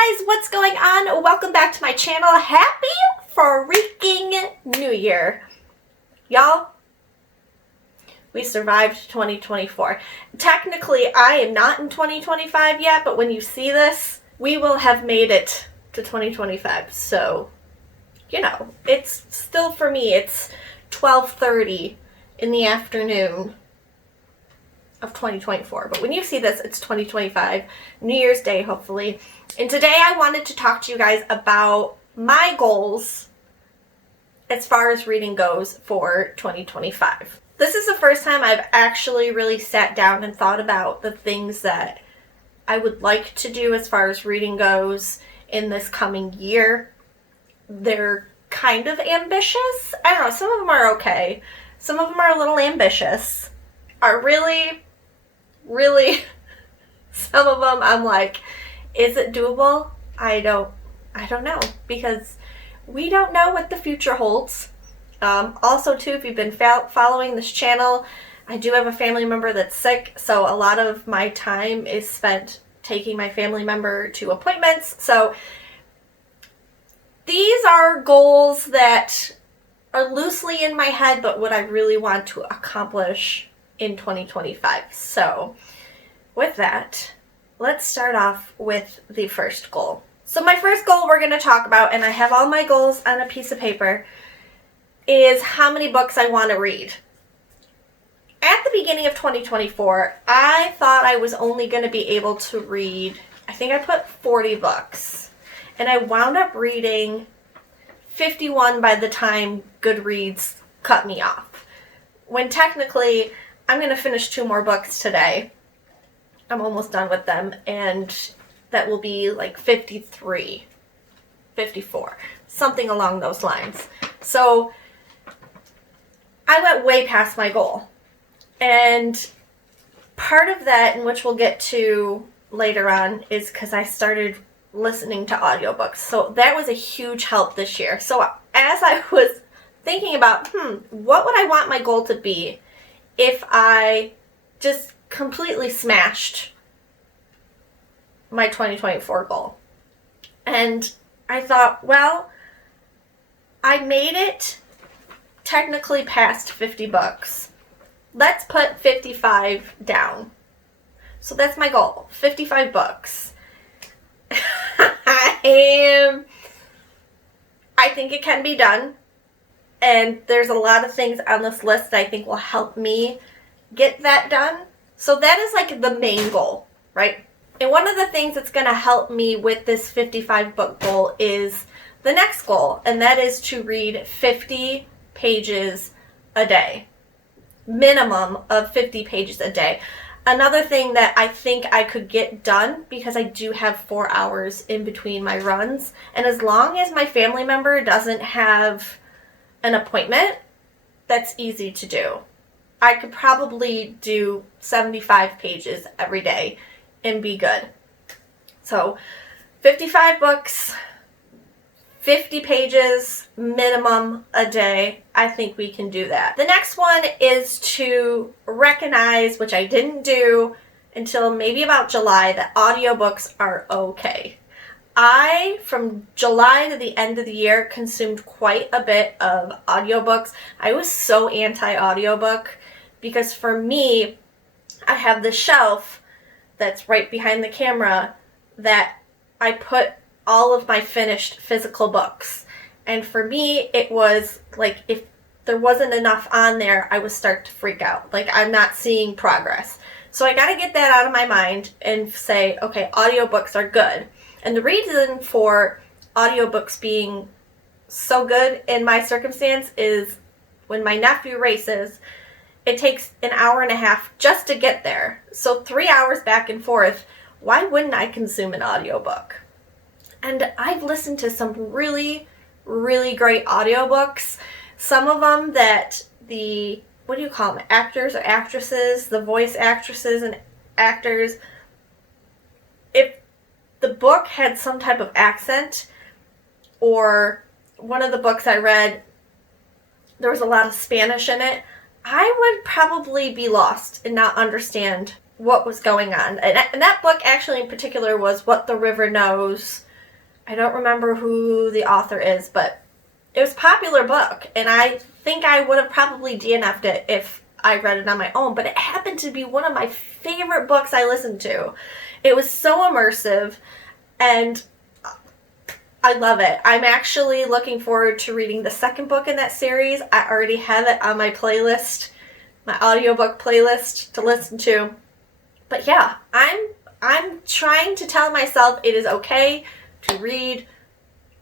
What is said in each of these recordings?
guys, what's going on? Welcome back to my channel. Happy freaking New Year. Y'all, we survived 2024. Technically, I am not in 2025 yet, but when you see this, we will have made it to 2025. So, you know, it's still for me, it's 12:30 in the afternoon of 2024. But when you see this, it's 2025, New Year's Day, hopefully. And today I wanted to talk to you guys about my goals as far as reading goes for 2025. This is the first time I've actually really sat down and thought about the things that I would like to do as far as reading goes in this coming year. They're kind of ambitious. I don't know, some of them are okay. Some of them are a little ambitious. Are really, some of them I'm like, is it doable? I don't know, because we don't know what the future holds. Also, too, if you've been following this channel, I do have a family member that's sick, so a lot of my time is spent taking my family member to appointments. So these are goals that are loosely in my head, but what I really want to accomplish in 2025. So with that, let's start off with the first goal. So my first goal we're going to talk about, and I have all my goals on a piece of paper, is how many books I want to read. At the beginning of 2024, I thought I was only going to be able to read, I think I put 40 books. And I wound up reading 51 by the time Goodreads cut me off. When technically, I'm going to finish 2 more books today. I'm almost done with them, and that will be like 53, 54, something along those lines. So I went way past my goal. And part of that, and which we'll get to later on, is because I started listening to audiobooks. So that was a huge help this year. So as I was thinking about, what would I want my goal to be if I just completely smashed my 2024 goal? And I thought, well, I made it technically past 50 books. Let's put 55 down. So that's my goal, 55 books. I think it can be done. And there's a lot of things on this list that I think will help me get that done. So that is like the main goal, right? And one of the things that's going to help me with this 55 book goal is the next goal, and that is to read 50 pages a day. Minimum of 50 pages a day. Another thing that I think I could get done, because I do have 4 hours in between my runs, and as long as my family member doesn't have an appointment, that's easy to do. I could probably do 75 pages every day and be good. So 55 books, 50 pages minimum a day. I think we can do that. The next one is to recognize, which I didn't do until maybe about July, that audiobooks are okay. From July to the end of the year, consumed quite a bit of audiobooks. I was so anti-audiobook because for me, I have this shelf that's right behind the camera that I put all of my finished physical books. And for me, it was like if there wasn't enough on there, I would start to freak out. Like, I'm not seeing progress. So I got to get that out of my mind and say, okay, audiobooks are good. And the reason for audiobooks being so good in my circumstance is when my nephew races, it takes an hour and a half just to get there. So 3 hours back and forth. Why wouldn't I consume an audiobook? And I've listened to some really, really great audiobooks. Some of them that what do you call them? Actors or actresses, the voice actresses and actors. If the book had some type of accent, or one of the books I read, there was a lot of Spanish in it, I would probably be lost and not understand what was going on. And that book actually in particular was What the River Knows, I don't remember who the author is, but it was a popular book, and I think I would have probably DNF'd it if I read it on my own, but it happened to be one of my favorite books I listened to. It was so immersive, and I love it. I'm actually looking forward to reading the second book in that series. I already have it on my playlist, my audiobook playlist to listen to. But yeah, I'm trying to tell myself it is okay to read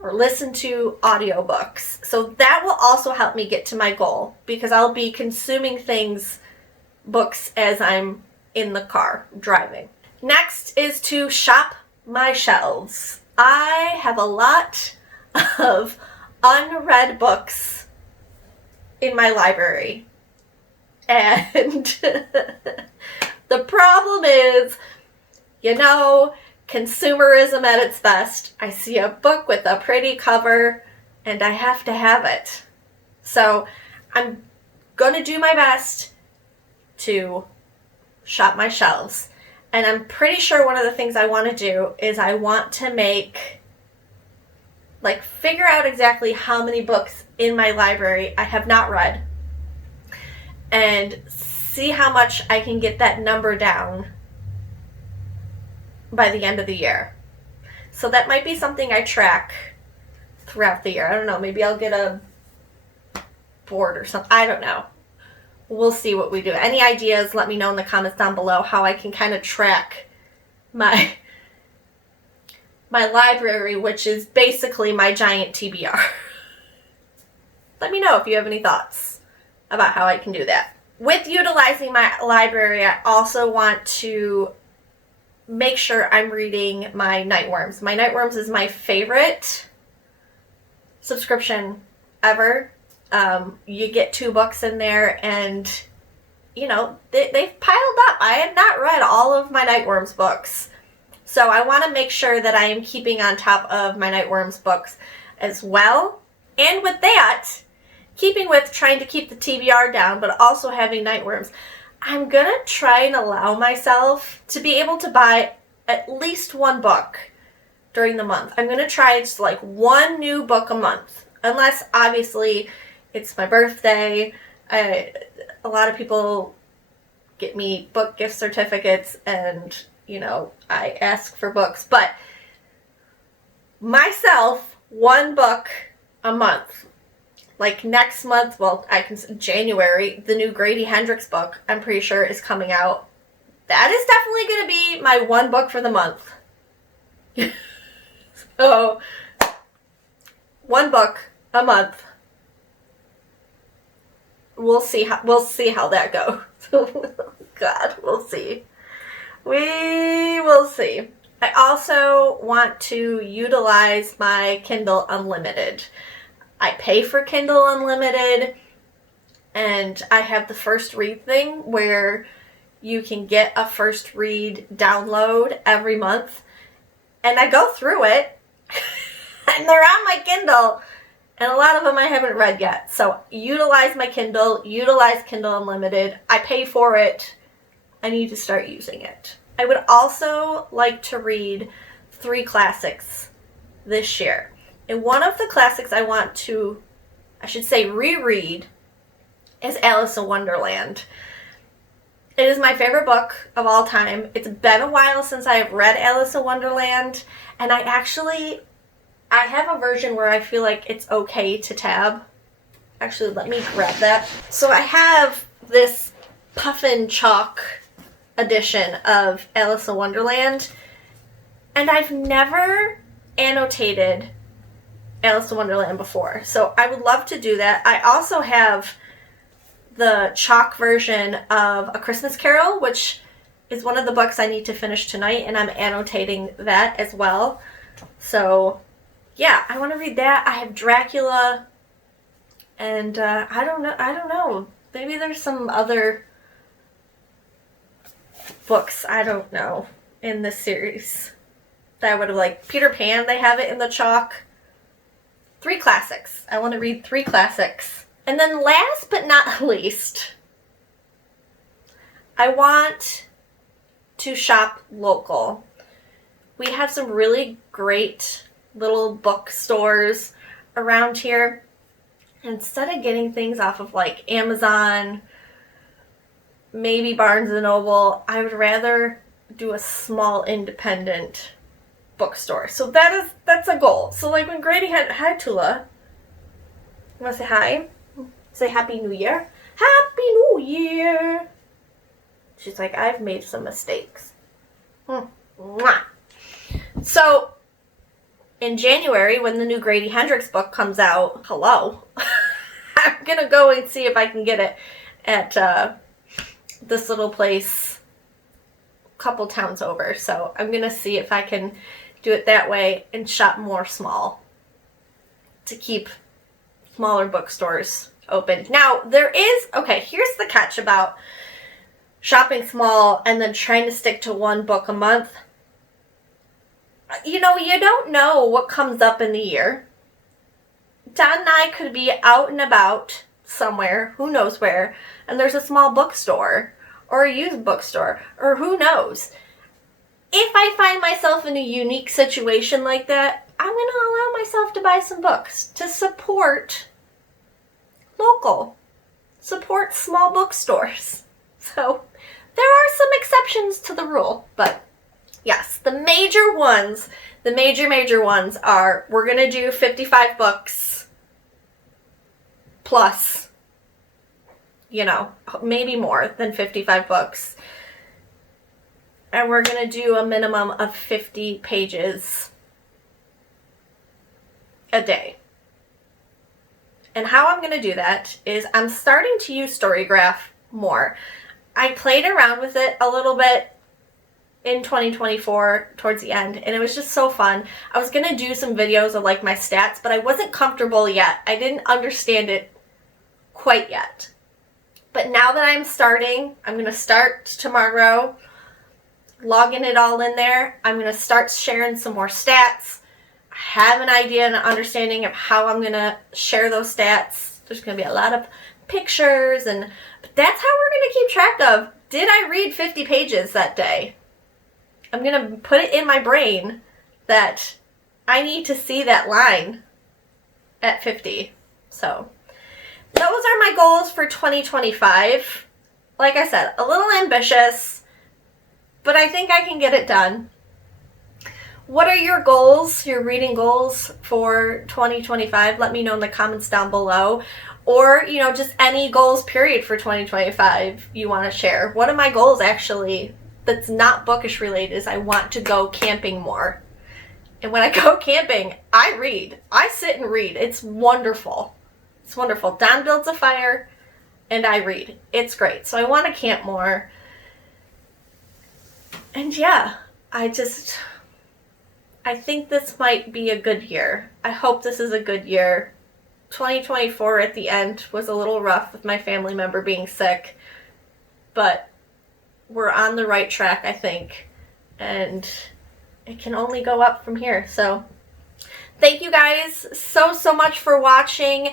or listen to audiobooks. So that will also help me get to my goal, because I'll be consuming books as I'm in the car driving. Next is to shop my shelves. I have a lot of unread books in my library. And the problem is, consumerism at its best. I see a book with a pretty cover and I have to have it. So I'm going to do my best to shop my shelves. And I'm pretty sure one of the things I want to do is I want to figure out exactly how many books in my library I have not read and see how much I can get that number down by the end of the year. So that might be something I track throughout the year. I don't know, maybe I'll get a board or something. I don't know. We'll see what we do. Any ideas, let me know in the comments down below how I can kind of track my library, which is basically my giant TBR. Let me know if you have any thoughts about how I can do that. With utilizing my library, I also want to make sure I'm reading my Nightworms. My Nightworms is my favorite subscription ever. You get 2 books in there, and they've piled up. I have not read all of my Nightworms books, so I want to make sure that I am keeping on top of my Nightworms books as well. And with that, keeping with trying to keep the TBR down, but also having Nightworms, I'm gonna try and allow myself to be able to buy at least 1 book during the month. I'm gonna try just 1 new book a month, unless obviously it's my birthday. A lot of people get me book gift certificates and, I ask for books. But myself, 1 book a month. Next month, January, the new Grady Hendrix book, I'm pretty sure, is coming out. That is definitely going to be my 1 book for the month. So, 1 book a month. We'll see how that goes. God, we'll see. We will see. I also want to utilize my Kindle Unlimited. I pay for Kindle Unlimited, and I have the first read thing where you can get a first read download every month. And I go through it, and they're on my Kindle, and a lot of them I haven't read yet. So utilize my Kindle, utilize Kindle Unlimited. I pay for it. I need to start using it. I would also like to read 3 classics this year. And one of the classics I want to, reread is Alice in Wonderland. It is my favorite book of all time. It's been a while since I have read Alice in Wonderland, and I have a version where I feel like it's okay to tab. Actually, let me grab that. So I have this puffin chalk edition of Alice in Wonderland, and I've never annotated Alice in Wonderland before, so I would love to do that. I also have the chalk version of A Christmas Carol, which is one of the books I need to finish tonight, and I'm annotating that as well. So yeah, I want to read that. I have Dracula, and I don't know. Maybe there's some other books, I don't know, in this series that I would have liked. Peter Pan, they have it in the chalk. 3 classics. I want to read 3 classics. And then last but not least, I want to shop local. We have some really great little bookstores around here. Instead of getting things off of like Amazon, maybe Barnes and Noble, I would rather do a small independent bookstore. So that's a goal. So like when Grady had, hi Tula, you want to say hi? Say Happy New Year. Happy New Year. She's like, I've made some mistakes. Mwah. So in January, when the new Grady Hendrix book comes out, hello, I'm going to go and see if I can get it at this little place a couple towns over. So I'm going to see if I can do it that way and shop more small to keep smaller bookstores open. Now, there is, okay, here's the catch about shopping small and then trying to stick to one book a month. You know, you don't know what comes up in the year. Don and I could be out and about somewhere, who knows where, and there's a small bookstore or a used bookstore, or who knows. If I find myself in a unique situation like that, I'm going to allow myself to buy some books to support local, support small bookstores. So there are some exceptions to the rule, but yes, the major ones are, we're going to do 55 books plus, you know, maybe more than 55 books. And we're going to do a minimum of 50 pages a day. And how I'm going to do that is I'm starting to use Storygraph more. I played around with it a little bit in 2024 towards the end, and it was just so fun. I was going to do some videos of like my stats, but I wasn't comfortable yet. I didn't understand it quite yet. But now that I'm starting, I'm going to start tomorrow, logging it all in there. I'm going to start sharing some more stats. I have an idea and an understanding of how I'm going to share those stats. There's going to be a lot of pictures, but that's how we're going to keep track of, did I read 50 pages that day? I'm going to put it in my brain that I need to see that line at 50. So those are my goals for 2025. Like I said, a little ambitious, but I think I can get it done. What are your goals, your reading goals for 2025? Let me know in the comments down below. Or, you know, just any goals, period, for 2025 you want to share. One of my goals, actually, that's not bookish related, is I want to go camping more. And when I go camping, I read. I sit and read. It's wonderful. It's wonderful. Don builds a fire, and I read. It's great. So I want to camp more. And yeah, I think this might be a good year. I hope this is a good year. 2024 at the end was a little rough with my family member being sick, but we're on the right track, I think, and it can only go up from here. So thank you guys so much for watching.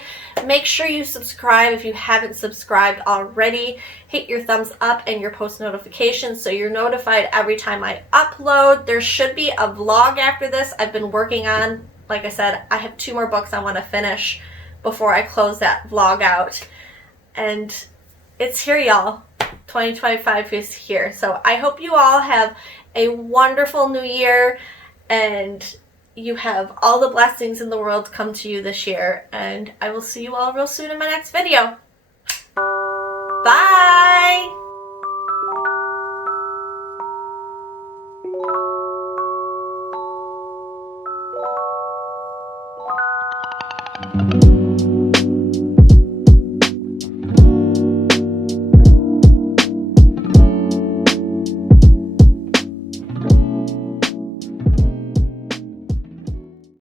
Make sure you subscribe if you haven't subscribed already. Hit your thumbs up and your post notifications so you're notified every time I upload. There should be a vlog after this I've been working on. Like I said, I have 2 more books I want to finish before I close that vlog out. And it's here, y'all. 2025 is here. So I hope you all have a wonderful new year and you have all the blessings in the world come to you this year. And I will see you all real soon in my next video. Bye!